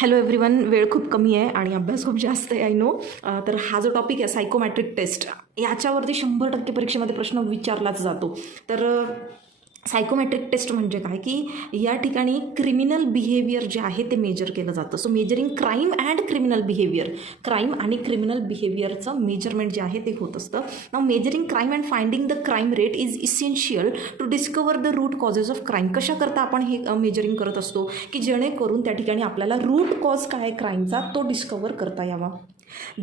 Hello everyone. वेळ खूप कमी आहे आणि अभ्यास खूप जास्त आहे, आय नो. तर हा जो टॉपिक आहे सायकोमॅट्रिक टेस्ट, याच्यावरती 100% परीक्षेमध्ये प्रश्न विचारलाच जातो. तर सायकोमॅट्रिक टेस्ट म्हणजे काय की या ठिकाणी क्रिमिनल बिहेवियर जे आहे ते मेजर केलं जातं. So measuring crime and criminal behaviour, crime आणि क्रिमिनल बिहेवियरचं मेजरमेंट जे आहे ते होत असतं. Now measuring crime and finding the crime rate is essential to discover the root causes of crime. कशा करता आपण हे मेजरिंग करत असतो की जेणेकरून त्या ठिकाणी आपल्याला रूट कॉज काय आहे क्राईमचा तो डिस्कवर करता यावा.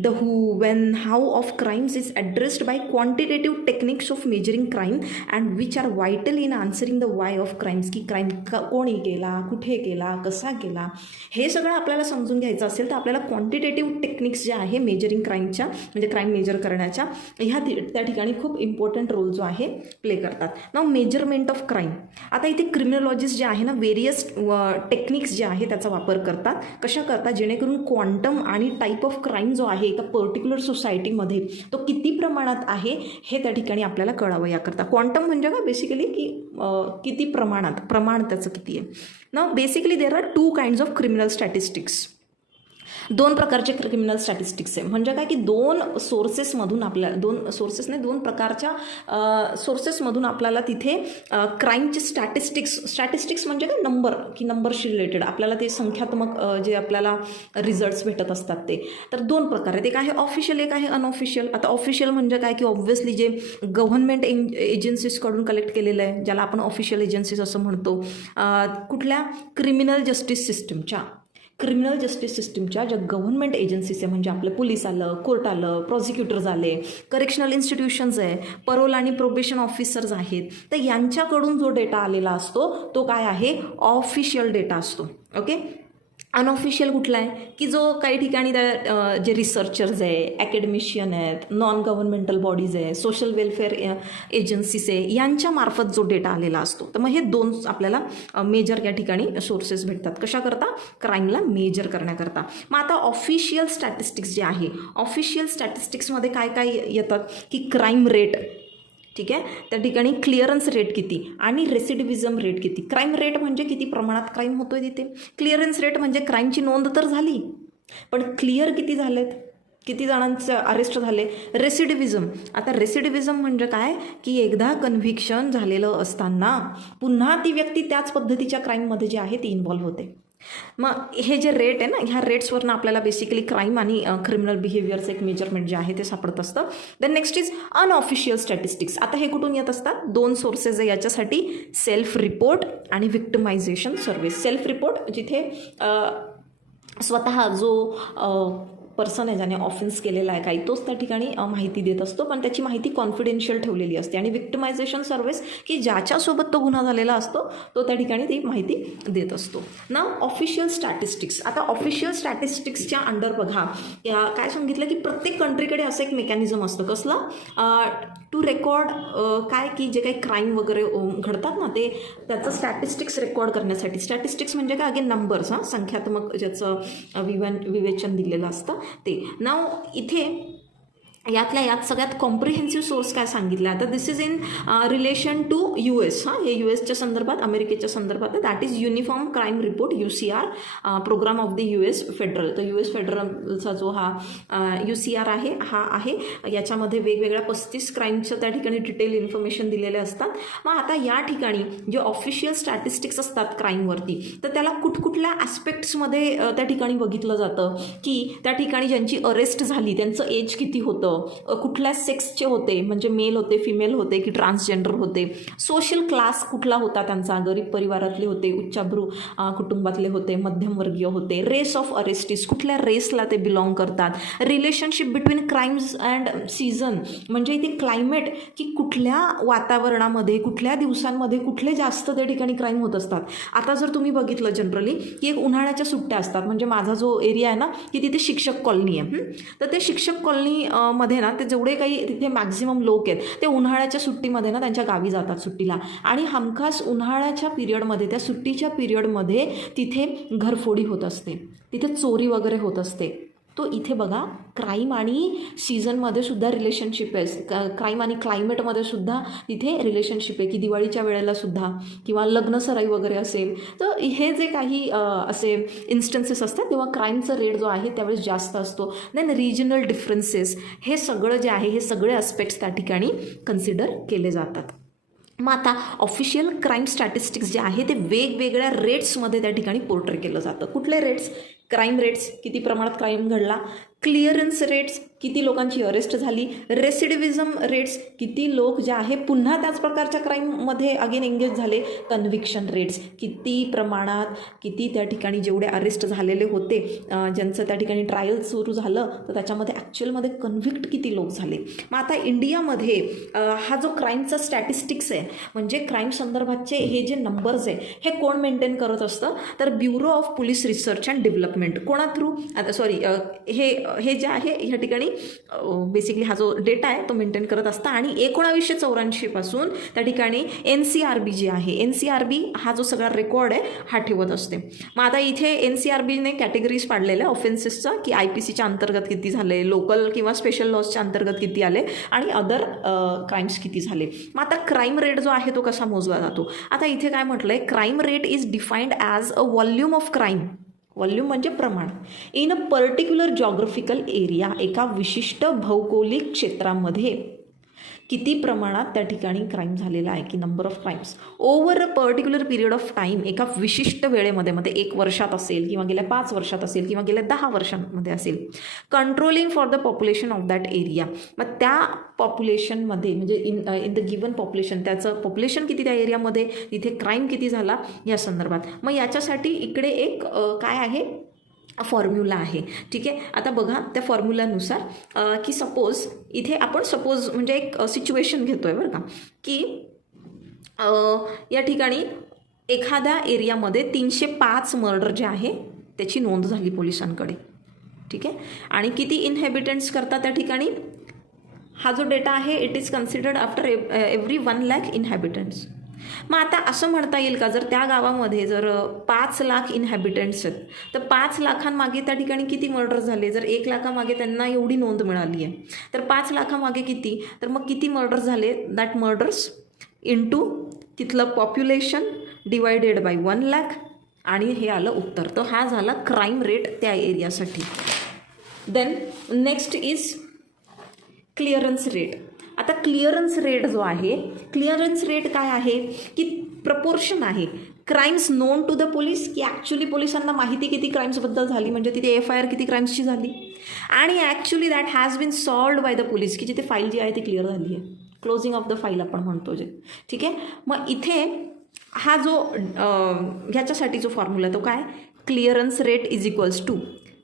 The who, when, how of crimes is addressed by quantitative techniques of measuring crime and which are vital in answering the why of crimes. की क्राईम कोणी केला, कुठे केला, कसा केला, हे सगळं आपल्याला समजून घ्यायचं असेल तर आपल्याला क्वांटिटेटिव्ह टेक्निक्स ज्या आहे मेजरिंग क्राईमच्या म्हणजे क्राईम मेजर करण्याच्या ह्या त्या ठिकाणी खूप इम्पॉर्टंट रोल जो आहे प्ले करतात. नाव मेजरमेंट ऑफ क्राईम. आता इथे क्रिमिनॉलॉजिस्ट जे आहे ना वेरियस टेक्निक्स जे आहे त्याचा वापर करतात. कशा करतात जेणेकरून क्वांटम आणि टाईप ऑफ क्राईम जो आहे एका पर्टिक्युलर सोसायटीमध्ये तो किती प्रमाणात आहे हे त्या ठिकाणी आपल्याला कळावं याकरता. क्वांटम म्हणजे काय बेसिकली की किती प्रमाणात, प्रमाण त्याचं किती आहे ना. Basically there are two kinds of criminal statistics. दोन प्रकारचे क्रिमिनल स्टॅटिस्टिक्स आहे. म्हणजे काय की दोन प्रकारच्या सोर्सेसमधून आपल्याला तिथे क्राईमचे स्टॅटिस्टिक्स म्हणजे काय नंबर की नंबरशी रिलेटेड आपल्याला ते संख्यात्मक जे आपल्याला रिझल्ट्स भेटत असतात ते. तर दोन प्रकार आहेत, एक आहे ऑफिशियल एक आहे अनऑफिशियल. आता ऑफिशियल म्हणजे काय की ऑब्व्हियसली जे गव्हर्नमेंट एजन्सीजकडून कलेक्ट केलेलं आहे ज्याला आपण ऑफिशियल एजन्सीज असं म्हणतो. कुठल्या क्रिमिनल जस्टिस सिस्टमच्या ज्या गव्हर्नमेंट एजन्सीज आहे म्हणजे आपलं पोलीस आलं, कोर्ट आलं, प्रोसिक्युटर्स आले, करेक्शनल इन्स्टिट्यूशन्स आहे, परोल आणि प्रोबेशन ऑफिसर्स आहेत. तर यांच्याकडून जो डेटा आलेला असतो तो काय आहे ऑफिशियल डेटा असतो. ओके. अनऑफिशियल कुठला आहे की जो काही ठिकाणी त्या जे रिसर्चर्स आहे, ॲकॅडमिशियन आहेत, नॉन गव्हर्नमेंटल बॉडीज आहे, सोशल वेलफेअर एजन्सीज आहे, यांच्यामार्फत जो डेटा आलेला असतो. तर मग हे दोन आपल्याला मेजर या ठिकाणी सोर्सेस भेटतात. कशा करता क्राईमला मेजर करण्याकरता. मग आता ऑफिशियल स्टॅटिस्टिक्स जे आहे ऑफिशियल स्टॅटिस्टिक्समध्ये काय काय येतात की क्राईम रेट, ठीक आहे, त्या ठिकाणी क्लिअरन्स रेट किती आणि रेसिडिव्हिजम रेट किती. क्राईम रेट म्हणजे किती प्रमाणात क्राईम होतोय तिथे. क्लिअरन्स रेट म्हणजे क्राईमची नोंद तर झाली पण क्लिअर किती झालेत, किती जणांचे अरेस्ट झाले. रेसिडिव्हिजम, आता रेसिडिव्हिजम म्हणजे काय की एकदा कन्व्हिक्शन झालेलं असताना पुन्हा ती व्यक्ती त्याच पद्धतीच्या क्राईममध्ये जे आहे ती इन्व्हॉल्व्ह होते. मग हे जे रेट आहे ना ह्या रेट्सवरनं आपल्याला बेसिकली क्राईम आणि क्रिमिनल बिहेवियरचं एक मेजरमेंट जे आहे ते सापडत असतं. Then next is unofficial statistics. आता हे कुठून येत असतात, दोन सोर्सेस आहे याच्यासाठी, सेल्फ रिपोर्ट आणि विक्टिमायझेशन सर्व्हिस. सेल्फ रिपोर्ट जिथे स्वतः जो पर्सन आहे ज्याने ऑफेन्स केलेला आहे काही तोच त्या ठिकाणी माहिती देत असतो पण त्याची माहिती कॉन्फिडेन्शियल ठेवलेली असते. आणि विक्टिमायझेशन सर्व्हिस की ज्याच्यासोबत तो गुन्हा झालेला असतो तो त्या ठिकाणी ती माहिती देत असतो. ना ऑफिशियल स्टॅटिस्टिक्स. आता ऑफिशियल स्टॅटिस्टिक्सच्या अंडर बघा काय सांगितलं की प्रत्येक कंट्रीकडे असं एक मेकॅनिझम असतं. कसलं टू रेकॉर्ड काय की जे काही क्राईम वगैरे घडतात ना ते त्याचं स्टॅटिस्टिक्स रेकॉर्ड करण्यासाठी. स्टॅटिस्टिक्स म्हणजे काय अगेन नंबर्स, संख्यात्मक ज्याचं विवेचन दिलेलं असतं ते. नाव इथे यातल्या यात सगळ्यात कॉम्प्रिहेन्सिव्ह सोर्स काय सांगितलं आता this is in relation to US. हे US च्या संदर्भात, अमेरिकेच्या संदर्भात, that is uniform crime report UCR programme of the US federal. तर US फेडरलचा जो हा UCR आहे हा आहे याच्यामध्ये वेगवेगळ्या 35 क्राईमच्या त्या ठिकाणी डिटेल इन्फॉर्मेशन दिलेले असतात. मग आता या ठिकाणी जे ऑफिशियल स्टॅटिस्टिक्स असतात क्राईमवरती तर त्याला कुठकुठल्या ॲस्पेक्ट्समध्ये त्या ठिकाणी बघितलं जातं की त्या ठिकाणी ज्यांची अरेस्ट झाली त्यांचं एज किती होतं, कुठल्या सेक्सचे होते म्हणजे मेल होते, फिमेल होते की ट्रान्सजेंडर होते, सोशल क्लास कुठला होता त्यांचा, गरीब परिवारातले होते, उच्चाभ्रू कुटुंबातले होते, मध्यमवर्गीय होते, रेस ऑफ अरेस्टीज कुठल्या रेसला ते बिलॉंग करतात, relationship between crimes and season म्हणजे इथे क्लायमेट की कुठल्या वातावरणामध्ये कुठल्या दिवसांमध्ये कुठले जास्त त्या ठिकाणी क्राईम होत असतात. आता जर तुम्ही बघितलं जनरली की एक उन्हाळ्याच्या सुट्ट्या असतात म्हणजे माझा जो एरिया आहे ना की तिथे शिक्षक कॉलनी आहे. तर ते शिक्षक कॉलनी मध्ये ना ते जेवढे काही तिथे मॅक्झिमम लोक आहेत ते उन्हाळ्याच्या सुट्टीमध्ये ना त्यांच्या गावी जातात सुट्टीला आणि हमखास उन्हाळ्याच्या पिरियडमध्ये त्या सुट्टीच्या पिरियडमध्ये तिथे घरफोडी होत असते, तिथे चोरी वगैरे होत असते. तो इथे बघा क्राईम आणि सीझनमध्ये सुद्धा रिलेशनशिप आहे, क्राईम आणि क्लायमेटमध्ये सुद्धा तिथे रिलेशनशिप आहे, की दिवाळीच्या वेळेला सुद्धा किंवा लग्नसराई वगैरे असेल. तर हे जे काही असे इन्स्टन्सेस असतात तेव्हा क्राईमचा रेट जो आहे त्यावेळेस जास्त असतो. देन रिजनल डिफरन्सेस, हे सगळं जे आहे हे सगळे अस्पेक्ट्स त्या ठिकाणी कन्सिडर केले जातात. मग आता ऑफिशियल क्राईम स्टॅटिस्टिक्स जे आहे ते वेगवेगळ्या रेट्समध्ये त्या ठिकाणी पोर्ट्रे केलं जातं. कुठले रेट्स? क्राईम रेट्स, किती प्रमाणात क्राईम घडला. क्लिअरन्स रेट्स, किती लोकांची अरेस्ट झाली. रेसिडिव्हिझम रेट्स, किती लोक जे आहे पुन्हा त्याच प्रकारच्या क्राईममध्ये अगेन एंगेज झाले. कन्व्हिक्शन रेट्स, किती प्रमाणात, किती त्या ठिकाणी जेवढे अरेस्ट झालेले होते, ज्यांचं त्या ठिकाणी ट्रायल सुरू झालं तर त्याच्यामध्ये ॲक्च्युअलमध्ये कन्व्हिक्ट किती लोक झाले. मग आता इंडियामध्ये हा जो क्राईमचा स्टॅटिस्टिक्स आहे, म्हणजे क्राईम संदर्भातचे हे जे नंबर्स आहे हे कोण मेंटेन करत असतं? तर bureau of police research and development. कोणा थ्रू? आता सॉरी, हे जे आहे ह्या ठिकाणी बेसिकली हा जो डेटा आहे तो मेंटेन करत असता. आणि 1984 पासून त्या ठिकाणी NCRB जी आहे, NCRB हा जो सगळा रेकॉर्ड आहे हा ठेवत असते. मग आता इथे NCRBने कॅटेगरीज पाडलेल्या ऑफेन्सेसचा, की IPCच्या अंतर्गत किती झाले, लोकल किंवा स्पेशल लॉजच्या अंतर्गत किती आले आणि अदर क्राईम्स किती झाले. मग आता क्राईम रेट जो आहे तो कसा मोजला जातो? आता इथे काय म्हटलं आहे, crime rate is defined as a volume of crime. Volume म्हणजे प्रमाण. In a particular geographical area, एका विशिष्ट भौगोलिक क्षेत्रामध्ये किती प्रमाणात त्या ठिकाणी क्राईम झालेला आहे, की number of crimes over a particular period of time, एका विशिष्ट वेळेमध्ये, मध्ये 1 वर्षात असेल किंवा गेल्या 5 वर्षात असेल किंवा गेल्या 10 वर्षांमध्ये असेल. Controlling for the population of that area. मग त्या पॉप्युलेशनमध्ये म्हणजे इन द गिवन पॉप्युलेशन, त्याचं पॉप्युलेशन किती त्या एरियामध्ये, तिथे क्राईम किती झाला या संदर्भात. मग याच्यासाठी इकडे एक काय आहे, फॉर्म्युला आहे. ठीक आहे. आता बघा त्या फॉर्म्युलानुसार की सपोज इथे आपण म्हणजे एक सिच्युएशन घेतो आहे बरं का, की या ठिकाणी एखाद्या एरियामध्ये 305 मर्डर जे आहे त्याची नोंद झाली पोलिसांकडे. ठीक आहे. आणि किती इनहॅबिटंट्स करतात त्या ठिकाणी? हा जो डेटा आहे it is considered after every 1 lakh inhabitants. मग आता असं म्हणता येईल का, जर त्या गावामध्ये जर 5 लाख इनहॅबिटंट्स आहेत तर 5 लाखांमागे त्या ठिकाणी किती मर्डर झाले? जर 1 लाखामागे त्यांना एवढी नोंद मिळाली आहे तर 5 लाखामागे किती? तर मग किती मर्डर्स झाले? दॅट मर्डर्स इंटू तिथलं पॉप्युलेशन डिवायडेड बाय 1 लाख आणि हे आलं उत्तर. तर हा झाला क्राईम रेट त्या एरियासाठी. Then next is clearance rate. आता क्लिअरन्स रेट जो आहे, क्लिअरन्स रेट काय आहे, की प्रपोर्शन आहे crimes known to the police, की ॲक्च्युली पोलिसांना माहिती किती क्राईम्सबद्दल झाली, म्हणजे तिथे FIR किती क्राईम्सची झाली, आणि actually that has been solved by the police, की जिथे फाईल जी आहे ती क्लिअर झाली आहे, क्लोजिंग ऑफ द फाईल आपण म्हणतो जे. ठीक आहे. मग इथे हा जो ह्याच्यासाठी जो फॉर्म्युला तो काय, clearance rate is equals to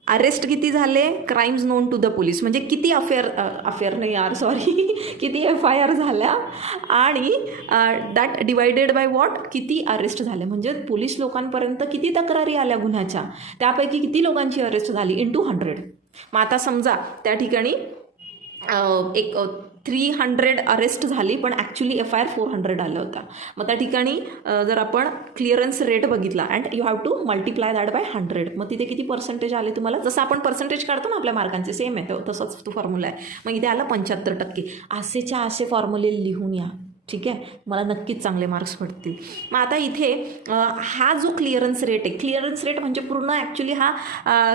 arrest किती झाले, crimes known to the police, म्हणजे किती अफेअर नाही यार सॉरी किती FIR झाल्या, आणि दॅट डिवायडेड बाय वॉट, किती अरेस्ट झाले, म्हणजे पोलीस लोकांपर्यंत किती तक्रारी आल्या गुन्ह्याच्या, त्यापैकी किती लोकांची अरेस्ट झाली इंटू 100. मग आता समजा त्या ठिकाणी एक 300 अरेस्ट झाली पण ॲक्च्युली FIR 400 आलं होता. मग त्या ठिकाणी जर आपण क्लिअरन्स रेट बघितला and you have to multiply that by 100, मग तिथे किती पर्सेंटेज आले तुम्हाला, जसं आपण पर्सेंटेज काढतो ना आपल्या मार्कांचे, सेम आहे तसंच तो फॉर्म्युला आहे. मग इथे आला 75%. असेच्या असे फॉर्म्युले लिहून या. ठीक आहे. मला नक्कीच चांगले मार्क्स पडतील. मग आता इथे हा जो क्लिअरन्स रेट आहे, क्लिअरन्स रेट म्हणजे पूर्ण ॲक्च्युली हा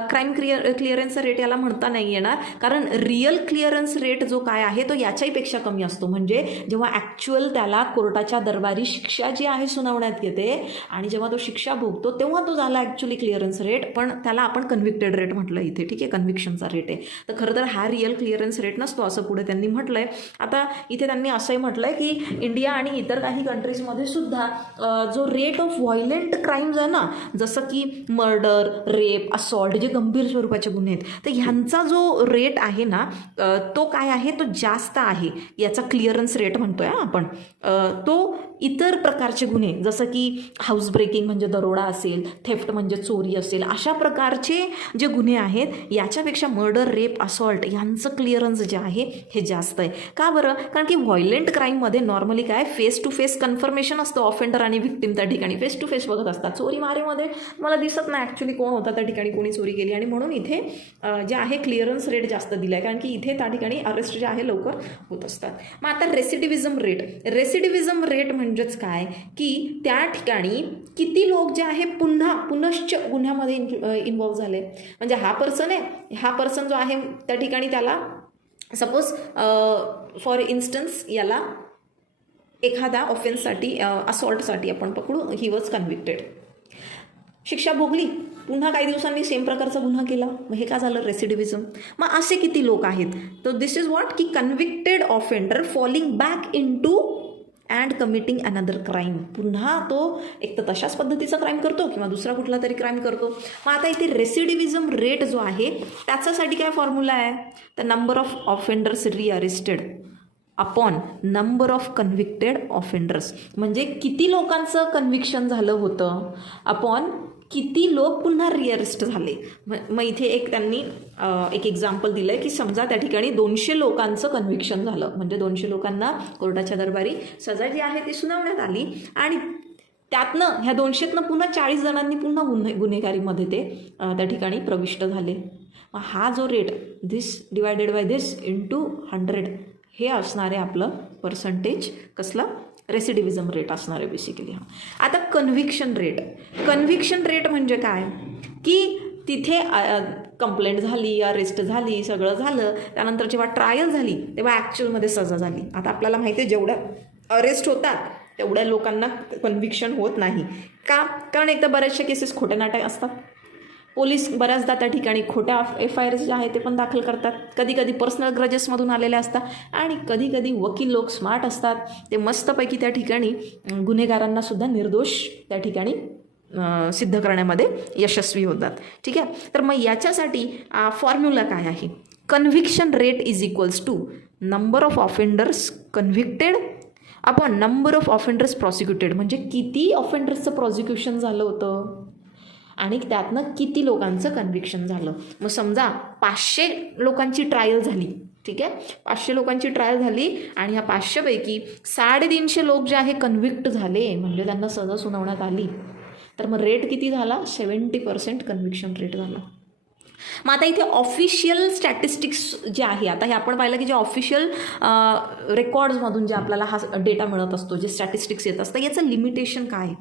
क्राईम क्लिअरन्स रेट याला म्हणता नाही येणार, कारण रिअल क्लिअरन्स रेट जो काय आहे तो याच्याहीपेक्षा कमी असतो. म्हणजे जेव्हा ॲक्च्युअल त्याला कोर्टाच्या दरबारी शिक्षा जी आहे सुनावण्यात येते आणि जेव्हा तो शिक्षा भोगतो तेव्हा तो झाला ॲक्च्युली क्लिअरन्स रेट, पण त्याला आपण कन्व्हिक्टेड रेट म्हटलं इथे. ठीक आहे. कन्व्हिक्शनचा रेट आहे. तर खरं तर हा रिअल क्लिअरन्स रेट नसतो असं पुढे त्यांनी म्हटलं आहे. आता इथे त्यांनी असंही म्हटलं आहे की इंडिया आणि इतर काही कंट्रीजमध्ये सुद्धा जो रेट ऑफ व्हायलेंट क्राईम्स आहे ना, जसं की मर्डर, रेप, असॉल्ट, जे गंभीर स्वरूपाचे गुन्हे आहेत, तर ह्यांचा जो रेट आहे ना तो काय आहे, तो जास्त आहे. याचा क्लिअरन्स रेट म्हणतोय आपण. तो इतर प्रकारचे गुन्हे जसं की हाऊस ब्रेकिंग म्हणजे दरोडा असेल, थेफ्ट म्हणजे चोरी असेल, अशा प्रकारचे जे गुन्हे आहेत याच्यापेक्षा मर्डर, रेप, असॉल्ट यांचं क्लिअरन्स जे आहे हे जास्त आहे. का बरं? कारण की व्हायलेंट क्राईममध्ये नॉर्मली काय फेस टू फेस कन्फर्मेशन असतं. ऑफेंडर आणि व्हिक्टिम त्या ठिकाणी फेस टू फेस बघत असतात. चोरी मारेमध्ये मला दिसत नाही ॲक्च्युली कोण होता त्या ठिकाणी, कोणी चोरी केली, आणि म्हणून इथे जे आहे क्लिअरन्स रेट जास्त दिला आहे, कारण की इथे त्या ठिकाणी अरेस्ट जे आहे लवकर होत असतात. मग आता रेसिडिव्हिजम रेट म्हणजेच काय की त्या ठिकाणी किती लोक जे आहे पुनश्च गुन्ह्यामध्ये इन्व्हॉल्व झाले. म्हणजे हा पर्सन जो आहे त्या ठिकाणी त्याला सपोज फॉर इन्स्टन्स याला एखाद्या ऑफेन्ससाठी असॉल्टसाठी आपण पकडू, ही वॉज कन्व्हिक्टेड, शिक्षा भोगली, पुन्हा काही दिवसांनी सेम प्रकारचा गुन्हा केला, मग हे का झालं? रेसिडिव्हिजम. मग असे किती लोक आहेत? तर दिस इज व्हॉट की convicted offender falling back into and committing another crime. पुन्हा तो एक तर तशाच पद्धतीचा क्राईम करतो किंवा दुसरा कुठला तरी क्राईम करतो. मग आता इथे रेसिडिव्हिजम रेट जो आहे त्याच्यासाठी काय फॉर्म्युला आहे? तर number of offenders rearrested upon number of convicted offenders. म्हणजे किती लोकांचं कन्व्हिक्शन झालं होतं अपॉन किती लोक पुन्हा रिअरेस्ट झाले. मग इथे एक त्यांनी एक एक्झाम्पल दिलं आहे की समजा त्या ठिकाणी 200 लोकांचं कन्व्हिक्शन झालं, म्हणजे 200 लोकांना कोर्टाच्या दरबारी सजा जी आहे ती सुनावण्यात आली, आणि त्यातनं ह्या 200तनं पुन्हा 40 जणांनी पुन्हा गुन्हेगारीमध्ये ते त्या ठिकाणी प्रविष्ट झाले. मग हा जो rate this divided by this into 100 हे असणार आहे आपलं पर्सेंटेज कसला? रेसिडिव्हिजम रेट असणार आहे बेसिकली. आता कन्व्हिक्शन रेट म्हणजे काय की तिथे कंप्लेंट झाली, अरेस्ट झाली, सगळं झालं, त्यानंतर जेव्हा ट्रायल झाली तेव्हा ॲक्च्युअलमध्ये सजा झाली. आता आपल्याला माहिती आहे जेवढ्या अरेस्ट होतात तेवढ्या लोकांना कन्व्हिक्शन होत नाही. का? कारण एकदा बऱ्याचशा केसेस खोटे नाटे असतात. पोलीस बऱ्याचदा त्या ठिकाणी खोट्या FIR जे आहे ते पण दाखल करतात. कधी कधी पर्सनल ग्रजेसमधून आलेले असतात, आणि कधी कधी वकील लोक स्मार्ट असतात, ते मस्तपैकी त्या ठिकाणी गुन्हेगारांनासुद्धा निर्दोष त्या ठिकाणी सिद्ध करण्यामध्ये यशस्वी होतात. ठीक आहे. तर मग याच्यासाठी फॉर्म्युला काय आहे? Conviction rate is equals to number of offenders convicted upon number of offenders prosecuted. म्हणजे किती ऑफेंडर्सचं प्रॉसिक्युशन झालं होतं आणि त्यातनं किती लोकांचं कन्व्हिक्शन झालं. मग समजा 500 लोकांची ट्रायल झाली, ठीक आहे, 500 लोकांची ट्रायल झाली आणि ह्या 500 पैकी 350 लोक जे आहे कन्व्हिक्ट झाले, म्हणजे त्यांना सजा सुनावण्यात आली, तर मग रेट किती झाला? 70% कन्व्हिक्शन रेट झाला. मग आता इथे ऑफिशियल स्टॅटिस्टिक्स जे आहे, आता हे आपण पाहिलं की जे ऑफिशियल रेकॉर्ड्समधून जे आपल्याला हा डेटा मिळत असतो, जे स्टॅटिस्टिक्स येत असतं, याचं लिमिटेशन काय?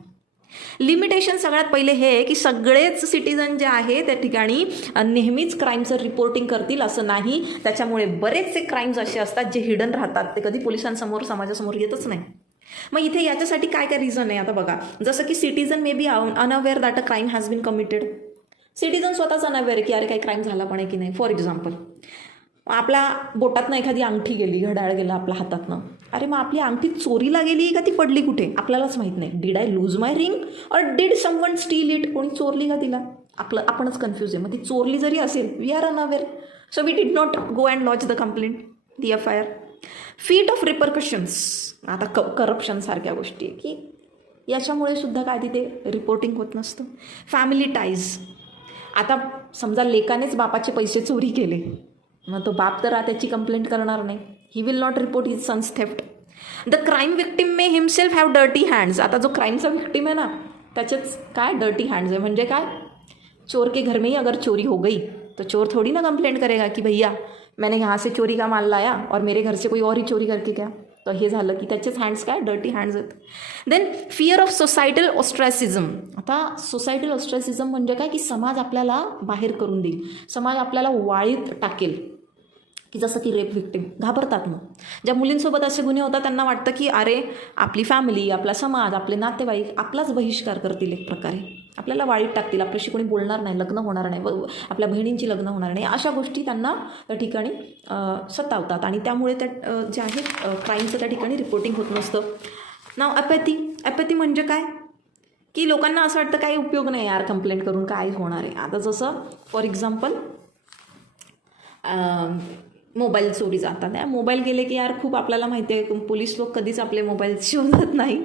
लिमिटेशन सगळ्यात पहिले हे आहे की सगळेच सिटीजन जे आहे त्या ठिकाणी नेहमीच क्राईमचं रिपोर्टिंग करतील असं नाही. त्याच्यामुळे बरेचसे क्राईम्स असे असतात जे हिडन राहतात, ते कधी पोलिसांसमोर समाजासमोर येतच नाही. मग इथे याच्यासाठी काय काय रिझन आहे? आता बघा, जसं की citizen may be unaware that a crime has been committed. Citizen स्वतःच अनअवेअर की अरे काही क्राईम झाला पण आहे की नाही. फॉर एक्झाम्पल, आपल्या बोटातनं एखादी अंगठी गेली, घड्याळ गेलं आपल्या हातातनं, अरे मग आपली अंगठी चोरीला गेली का ती पडली कुठे आपल्यालाच माहीत नाही. Did I lose my ring or did someone still it? कोणी चोरली का तिला? आपणच कन्फ्यूज आहे. मग ती चोरली जरी असेल, we are unaware, so we did not go and launch the complaint, the FIR. Fear of repercussions, आता करप्शन सारख्या गोष्टी आहे की याच्यामुळे सुद्धा काय तिथे रिपोर्टिंग होत नसतं. फॅमिली टाईज, आता समजा लेकानेच बापाचे पैसे चोरी केले, मग तो बाप तर त्याची कंप्लेंट करणार नाही. He will not report his son's theft. The crime victim may himself have dirty hands. आता जो क्राईमचा विक्टिम आहे ना त्याचेच काय डर्टी हँड्स आहे. म्हणजे काय? चोर के घर में ही अगर चोरी हो गई तो चोर थोड़ी ना कंप्लेंट करेगा कि भैया मैंने यहाँ से चोरी का माल लाया और मेरे घर से कोई और ही चोरी करके गया. तर हे झालं की त्याचेच हँड्स काय डर्टी हँड्स आहेत. Then fear of societal ostracism. आता सोसायटल ऑस्ट्रॅसिझम म्हणजे काय की समाज आपल्याला बाहेर करून देईल, समाज आपल्याला वाळीत टाकेल, की जसं की रेप विक्टिम घाबरतात. मग ज्या मुलींसोबत असे गुन्हे होतात त्यांना वाटतं की अरे आपली फॅमिली, आपला समाज, आपले नातेवाईक आपलाच बहिष्कार करतील, एक प्रकारे आपल्याला वाळीत टाकतील, आपल्याशी कोणी बोलणार नाही, लग्न होणार नाही, आपल्या बहिणींची लग्न होणार नाही, अशा गोष्टी त्यांना त्या ठिकाणी सतावतात आणि त्यामुळे त्या जे आहे क्राईमचं त्या ठिकाणी रिपोर्टिंग होत नसतं. नाव ॲपॅथी म्हणजे काय की लोकांना असं वाटतं काही उपयोग नाही यार कंप्लेंट करून, काय होणार आहे. आता जसं फॉर एक्झाम्पल मोबाईल चोरी जातात. मोबाईल गेले की यार खूप आपल्याला माहिती आहे पोलीस लोक कधीच आपले मोबाईल शोधत नाही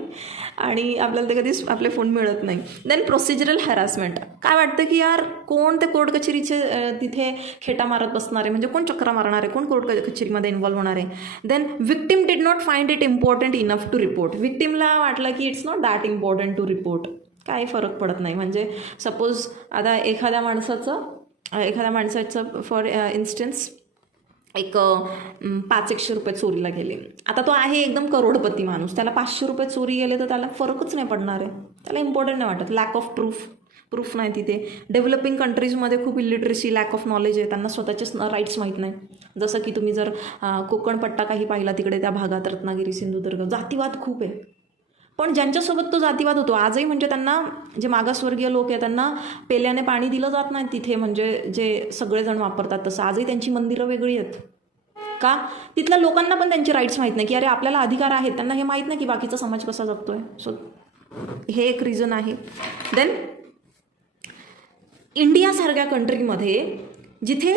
आणि आपल्याला ते कधीच आपले फोन मिळत नाही. Then procedural harassment. काय वाटतं की यार कोण ते कोर्ट कचेरीचे तिथे खेटा मारत बसणार आहे, म्हणजे कोण चक्रा मारणार आहे, कोण कोर्ट कचेरीमध्ये इन्व्हॉल्व होणार आहे. Then victim did not find it important enough to report. विक्टिमला वाटलं की it's not that important to report. काही फरक पडत नाही. म्हणजे सपोज आता एखाद्या माणसाचं फॉर इन्स्टन्स एक 500 रुपये चोरीला गेले. आता तो आहे एकदम करोडपती माणूस, त्याला 500 रुपये चोरी गेले तर त्याला फरकच नाही पडणार आहे, त्याला इम्पॉर्टंट नाही वाटत. लॅक ऑफ प्रूफ नाही तिथे. डेव्हलपिंग कंट्रीजमध्ये खूप इलिटरेसी, लॅक ऑफ नॉलेज आहे, त्यांना स्वतःचेच राईट्स माहीत नाही. जसं की तुम्ही जर कोकणपट्टा काही पाहिला तिकडे त्या भागात, रत्नागिरी, सिंधुदुर्ग, जातीवाद खूप आहे. पण ज्यांच्यासोबत तो जातीवाद होतो आजही, म्हणजे त्यांना जे मागासवर्गीय लोक आहे त्यांना पेल्याने पाणी दिलं जात नाही तिथे, म्हणजे जे सगळेजण वापरतात तसं. आजही त्यांची मंदिरं वेगळी आहेत. का? तिथल्या लोकांना पण त्यांचे राईट्स माहीत नाही की अरे आपल्याला अधिकार आहेत, त्यांना हे माहीत नाही की बाकीचा समाज कसा जगतोय. सो हे एक रिझन आहे. देन इंडियासारख्या कंट्रीमध्ये जिथे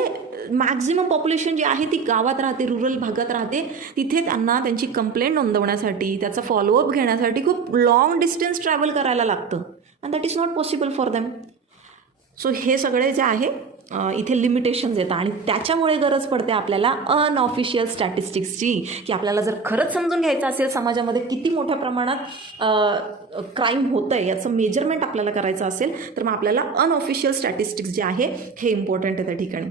मॅक्झिमम पॉप्युलेशन जी आहे ती गावात राहते, रुरल भागात राहते, तिथे त्यांना त्यांची कंप्लेंट नोंदवण्यासाठी, त्याचा फॉलोअप घेण्यासाठी खूप लॉंग डिस्टन्स ट्रॅव्हल करायला लागतं. And that is not possible for them. So हे सगळे जे आहे इथे लिमिटेशन्स येतात आणि त्याच्यामुळे गरज पडते आपल्याला अनऑफिशियल स्टॅटिस्टिक्सची, की आपल्याला जर खरंच समजून घ्यायचं असेल समाजामध्ये किती मोठ्या प्रमाणात क्राईम होतं आहे याचं मेजरमेंट आपल्याला करायचं असेल तर मग आपल्याला अनऑफिशियल स्टॅटिस्टिक्स जे आहे हे इम्पॉर्टंट आहे त्या ठिकाणी.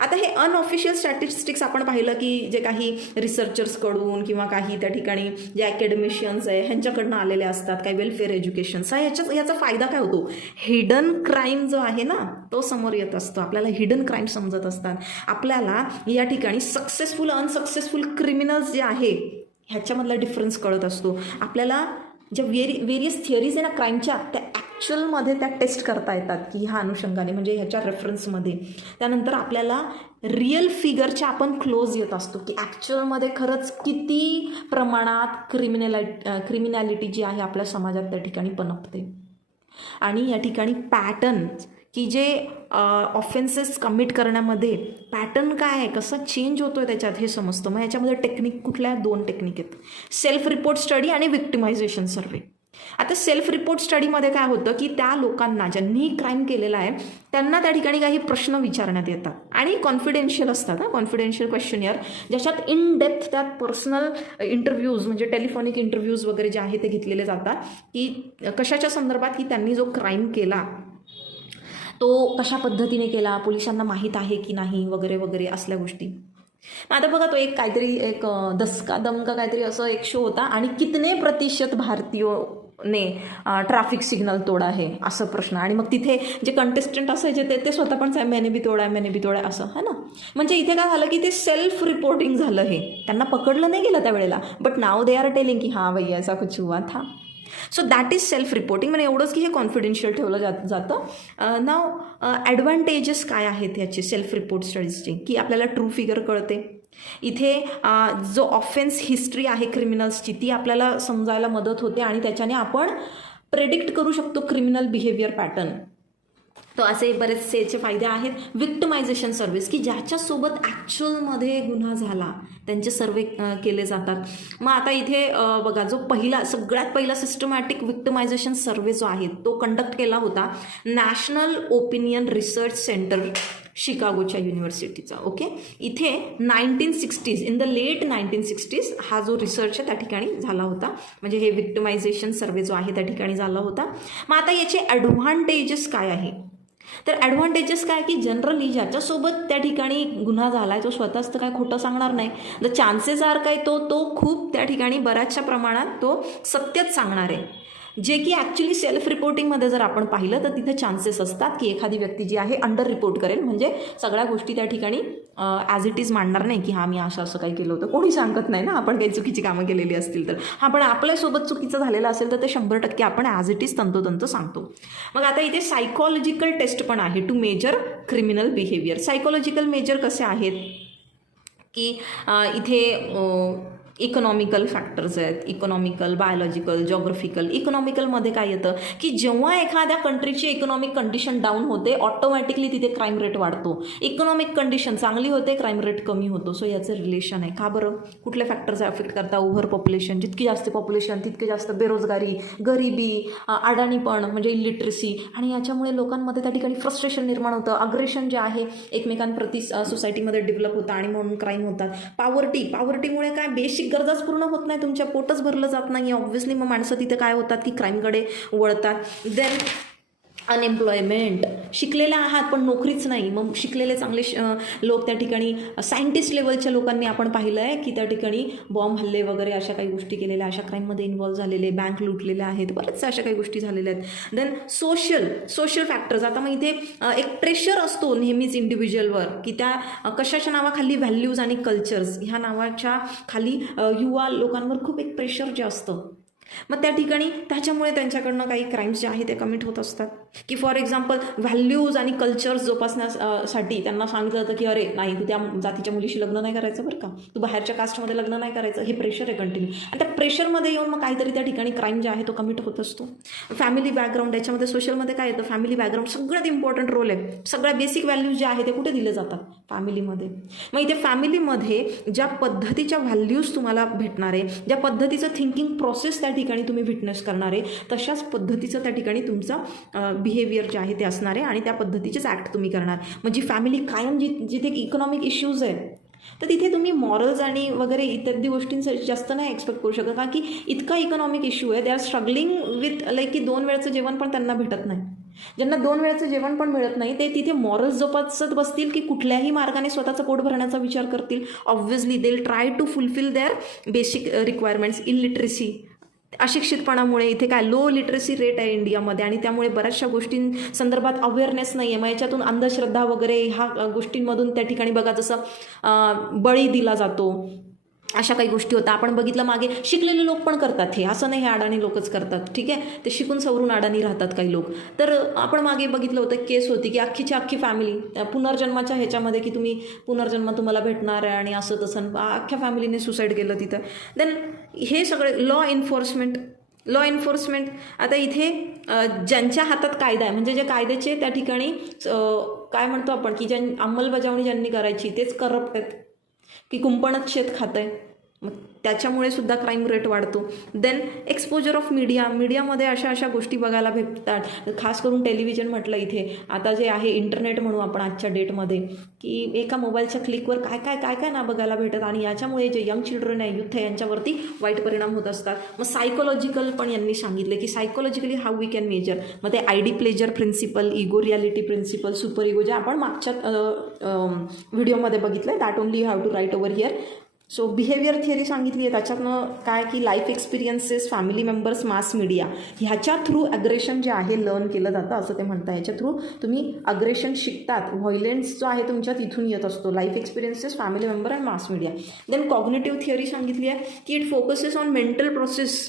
आता हे अनऑफिशियल स्टॅटिस्टिक्स आपण पाहिलं की जे काही रिसर्चर्सकडून किंवा काही त्या ठिकाणी जे अकॅडमिशियन्स आहे ह्यांच्याकडनं आलेले असतात, काही वेलफेअर एज्युकेशन्स आहे, याचा फायदा काय होतो, हिडन क्राईम जो आहे ना तो समोर येत असतो. आपल्याला हिडन क्राईम समजत असतात. आपल्याला या ठिकाणी सक्सेसफुल अनसक्सेसफुल क्रिमिनल्स जे आहे ह्याच्यामधला डिफरन्स कळत असतो. आपल्याला ज्या वेरियस थिअरीज आहे ना क्राईमच्या, त्या ॲक्च्युअलमध्ये त्या टेस्ट करता येतात की ह्या अनुषंगाने, म्हणजे ह्याच्या रेफरन्समध्ये. त्यानंतर आपल्याला रिअल फिगरच्या आपण क्लोज येत असतो की ॲक्च्युअलमध्ये खरंच किती प्रमाणात क्रिमिनॅलिटी जी आहे आपल्या समाजात त्या ठिकाणी पनपते. आणि या ठिकाणी पॅटर्न की जे ऑफेन्सेस कमिट करण्यामध्ये पॅटर्न काय आहे, कसं चेंज होतो आहे त्याच्यात हे समजतं. मग याच्यामध्ये टेक्निक कुठल्या 2 टेक्निक आहेत, सेल्फ रिपोर्ट स्टडी आणि विक्टिमायझेशन सर्वे. आता सेल्फ रिपोर्ट स्टडीमध्ये काय होतं की त्या लोकांना ज्यांनी क्राईम केलेला आहे त्यांना त्या ठिकाणी काही प्रश्न विचारण्यात येतात आणि कॉन्फिडेन्शियल असतात. कॉन्फिडेन्शियल क्वेश्चनियर ज्याच्यात इन डेप्थ त्यात पर्सनल इंटरव्ह्यूज म्हणजे टेलिफोनिक इंटरव्ह्यूज वगैरे जे आहे ते घेतलेले जातात की कशाच्या संदर्भात की त्यांनी जो क्राईम केला तो कशा पद्धतीने केला, पोलिसांना माहीत आहे की नाही वगैरे वगैरे असल्या गोष्टी. आता बघा तो एक काहीतरी एक दसका दमका काहीतरी असं एक शो होता आणि कितने प्रतिशत भारतीयोने ट्रॅफिक सिग्नल तोडा आहे असं प्रश्न. आणि मग तिथे जे कंटेस्टंट असायचे ते स्वतः पण मैंने भी तोडा असं है ना. म्हणजे इथे काय झालं की ते सेल्फ रिपोर्टिंग झालं. हे त्यांना पकडलं नाही गेलं त्यावेळेला, but now they are telling की हां भैया ऐसा कुछ हुआ था. So that is self reporting. म्हणजे एवढंच की हे कॉन्फिडेन्शियल ठेवलं जातं. नाव ॲडव्हान्टेजेस काय आहेत याचे सेल्फ रिपोर्ट स्टडीजचे, की आपल्याला ट्रू फिगर कळते. इथे जो ऑफेन्स हिस्ट्री आहे क्रिमिनल्सची ती आपल्याला समजायला मदत होते आणि त्याच्याने आपण प्रेडिक्ट करू शकतो क्रिमिनल बिहेवियर पॅटर्न. तो असे बरेचसे याचे फायदे आहेत. विक्टिमायझेशन सर्व्हिस की ज्याच्यासोबत ॲक्च्युअलमध्ये गुन्हा झाला त्यांचे सर्वे केले जातात. मग आता इथे बघा जो सगळ्यात पहिला सिस्टमॅटिक विक्टिमायझेशन सर्वे जो आहे तो कंडक्ट केला होता नॅशनल ओपिनियन रिसर्च सेंटर शिकागोच्या युनिव्हर्सिटीचा. ओके, इथे 1960s in the late 1960s हा जो रिसर्च आहे त्या ठिकाणी झाला होता. म्हणजे हे विक्टिमायझेशन सर्वे जो आहे त्या ठिकाणी झाला होता. मग आता याचे ॲडव्हान्टेजेस काय आहे, तर ॲडव्हान्टेजेस काय की जनरली ज्याच्यासोबत त्या ठिकाणी गुन्हा झाला आहे तो स्वतःच तर काय खोटं सांगणार नाही. द चान्सेस आर काय तो खूप त्या ठिकाणी बऱ्याचशा प्रमाणात तो सत्यच सांगणार आहे. जे की ॲक्च्युली सेल्फ रिपोर्टिंगमध्ये जर आपण पाहिलं तर तिथे चान्सेस असतात की एखादी व्यक्ती जी आहे अंडर रिपोर्ट करेल, म्हणजे सगळ्या गोष्टी त्या ठिकाणी ॲज इट इज मांडणार नाही की हां मी असं काही केलं होतं. कोणी सांगत नाही ना आपण काही चुकीची कामं केलेली असतील तर. हां पण आपल्यासोबत चुकीचं झालेलं असेल तर ते 100% आपण ॲज इट इज तंतोतंत सांगतो. मग आता इथे सायकॉलॉजिकल टेस्ट पण आहे to measure criminal behaviour. Psychological measure कसे आहेत की इथे इकॉनॉमिकल फॅक्टर्स आहेत, इकॉनॉमिकल, बायोलॉजिकल, जॉग्रफिकल. इकॉनॉमिकलमध्ये काय येतं की जेव्हा एखाद्या कंट्रीची इकॉनॉमिक कंडिशन डाऊन होते ऑटोमॅटिकली तिथे क्राईम रेट वाढतो. इकॉनॉमिक कंडिशन चांगली होते क्राईम रेट कमी होतो. सो याचं रिलेशन आहे. का बरं? कुठले फॅक्टर्स अफेक्ट करतात? ओव्हर पॉप्युलेशन, जितकी जास्त पॉप्युलेशन तितके जास्त बेरोजगारी, गरिबी, अडाणीपण म्हणजे इलिटरसी, आणि याच्यामुळे लोकांमध्ये त्या ठिकाणी फ्रस्ट्रेशन निर्माण होतं. अग्रेशन जे आहे एकमेकांप्रती सोसायटीमध्ये डेव्हलप होतं आणि म्हणून क्राईम होतात. पॉवर्टीमुळे काय बेसिक गरजाच पूर्ण होत नाही, तुमच्या पोटच भरलं जात नाही ऑब्व्हियसली. मग माणसं तिथे काय होतात की क्राईमकडे वळतात. देन अनएम्प्लॉयमेंट, शिकलेले आहात पण नोकरीच नाही. मग शिकलेले चांगले लोक त्या ठिकाणी सायंटिस्ट लेवलच्या लोकांनी आपण पाहिलं आहे की त्या ठिकाणी बॉम्ब हल्ले वगैरे अशा काही गोष्टी केलेल्या, अशा क्राईममध्ये इन्व्हॉल्व झालेले, बँक लुटलेल्या आहेत, बरेचसे अशा काही गोष्टी झालेल्या आहेत. Then social factors. आता मग इथे एक प्रेशर असतो नेहमीच इंडिव्हिज्युअलवर की त्या कशाच्या नावाखाली व्हॅल्यूज आणि कल्चर्स ह्या नावाच्या खाली युवा लोकांवर खूप एक प्रेशर जे असतं. मग त्या ठिकाणी त्याच्यामुळे त्यांच्याकडनं काही क्राईम्स जे आहे ते कमिट होत असतात. की फॉर एक्झाम्पल व्हॅल्यूज आणि कल्चर्स जोपासण्यासाठी त्यांना सांगितलं जातं की अरे नाही, तू त्या जातीच्या मुलीशी लग्न नाही करायचं बरं का, तू बाहेरच्या कास्टमध्ये लग्न नाही करायचं. हे प्रेशर आहे कंटिन्यू, आणि त्या प्रेशरमध्ये येऊन मग काहीतरी त्या ठिकाणी क्राईम जे आहे तो कमिट होत असतो. फॅमिली बॅकग्राऊंड, याच्यामध्ये सोशलमध्ये काय येतं? फॅमिली बॅकग्राऊंड सगळ्यात इम्पॉर्टंट रोल आहे. सगळ्या बेसिक व्हॅल्यूज जे आहे ते कुठे दिले जातात? फॅमिलीमध्ये. मग इथे फॅमिलीमध्ये ज्या पद्धतीच्या व्हॅल्यूज तुम्हाला भेटणार आहे, ज्या पद्धतीचं थिंकिंग प्रोसेस त्या ठिकाणी तुम्ही विटनेस करणार आहे, तशाच पद्धतीचं त्या ठिकाणी तुमचं बिहेवियर जे आहे ते असणार आहे आणि त्या पद्धतीचेच ॲक्ट तुम्ही करणार. म्हणजे फॅमिली कायम जिथे इकॉनॉमिक इश्यूज आहेत तर तिथे तुम्ही मॉरल्स आणि वगैरे इत्यादी गोष्टींसाठी जास्त नाही एक्सपेक्ट करू शकत, कारण की इतका इकॉनॉमिक इश्यू आहे. They are struggling with like की 2 वेळचं जेवण पण त्यांना भेटत नाही. ज्यांना 2 वेळचं जेवण पण मिळत नाही ते तिथे मॉरल्स जोपासत बसतील की कुठल्याही मार्गाने स्वतःचं पोट भरण्याचा विचार करतील? Obviously they will try to fulfil their basic requirements. Illiteracy, अशिक्षितपणामुळे इथे काय लो लिटरसी रेट आहे इंडियामध्ये, आणि त्यामुळे बऱ्याचशा गोष्टींसंदर्भात अवेअरनेस नाही आहे. मग याच्यातून अंधश्रद्धा वगैरे ह्या गोष्टींमधून त्या ठिकाणी बघा जसं बळी दिला जातो, अशा काही गोष्टी होतात. आपण बघितलं मागे शिकलेले लोक पण करतात हे, असं नाही हे अडाणी लोकच करतात, ठीक आहे. ते शिकून सवरून अडाणी राहतात काही लोक. तर आपण मागे बघितलं होतं केस होती की अख्खीच्या अख्खी फॅमिली पुनर्जन्माच्या ह्याच्यामध्ये की तुम्ही पुनर्जन्म तुम्हाला भेटणार आहे आणि असं तसं अख्ख्या फॅमिलीने सुसाईड केलं तिथं. देन हे सगळे लॉ एन्फोर्समेंट. आता इथे ज्यांच्या हातात कायदा आहे म्हणजे जे कायद्याचे त्या ठिकाणी काय म्हणतो आपण की अंमलबजावणी ज्यांनी करायची तेच करप्ट आहेत, की कुंपणच शेत खात आहे. मग त्याच्यामुळे सुद्धा क्राईम रेट वाढतो. देन एक्सपोजर ऑफ मीडियामध्ये अशा गोष्टी बघायला भेटतात. खास करून टेलिव्हिजन म्हटलं इथे, आता जे आहे इंटरनेट म्हणू आपण आजच्या डेटमध्ये, की एका मोबाईलच्या क्लिकवर काय ना बघायला भेटत, आणि याच्यामुळे जे यंग चिल्ड्रन आहे, युथ आहे, यांच्यावरती वाईट परिणाम होत असतात. मग सायकोलॉजिकल पण यांनी सांगितले की psychologically how we can measure. मग ते id pleasure principle, ego reality principle, super ego, जे आपण मागच्या व्हिडिओमध्ये बघितलं, that only you have to write over here. So behaviour theory सांगितली आहे. त्याच्यातनं काय की life experiences, family members, mass media ह्याच्या थ्रू अग्रेशन जे आहे लर्न केलं जातं असं ते म्हणतात. ह्याच्या थ्रू तुम्ही अग्रेशन शिकतात. व्हायलन्स जो आहे तुमच्यात इथून येत असतो. Life experiences, family member and mass media. Then cognitive theory सांगितली आहे की it focuses on mental process,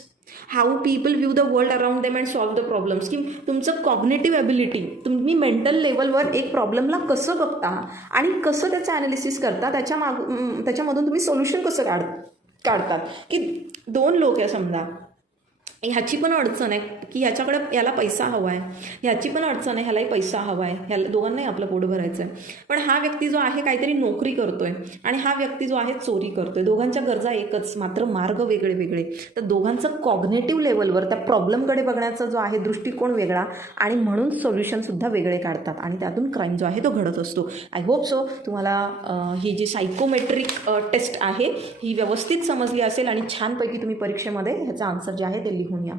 how people view the world around them and solve the problems. की तुमचं कॉग्नेटिव्ह ॲबिलिटी, तुम्ही मेंटल लेवलवर एक प्रॉब्लेमला कसं बघता आणि कसं त्याचं ॲनालिसिस करता, त्याच्यामधून तुम्ही सोल्युशन कसं काढतात. की 2 लोक आहे समजा, ह्याची पण अडचण आहे की याला पैसा हवा आहे, ह्याची पण अडचण आहे ह्यालाही पैसा हवा आहे, ह्याला दोघांनाही आपलं पोट भरायचं आहे. पण हा व्यक्ती जो आहे काहीतरी नोकरी करतोय आणि हा व्यक्ती जो आहे चोरी करतोय. दोघांच्या गरजा एकच, मात्र मार्ग वेगळे वेगळे. तर दोघांचं कॉग्नेटिव्ह लेवलवर त्या प्रॉब्लेमकडे बघण्याचा जो आहे दृष्टिकोन वेगळा, आणि म्हणून सोल्युशनसुद्धा वेगळे काढतात, आणि त्यातून क्राईम जो आहे तो घडत असतो. आय होप सो तुम्हाला ही जी सायकोमेट्रिक टेस्ट आहे ही व्यवस्थित समजली असेल आणि छानपैकी तुम्ही परीक्षेमध्ये ह्याचा आन्सर जे आहे ते लिहून या.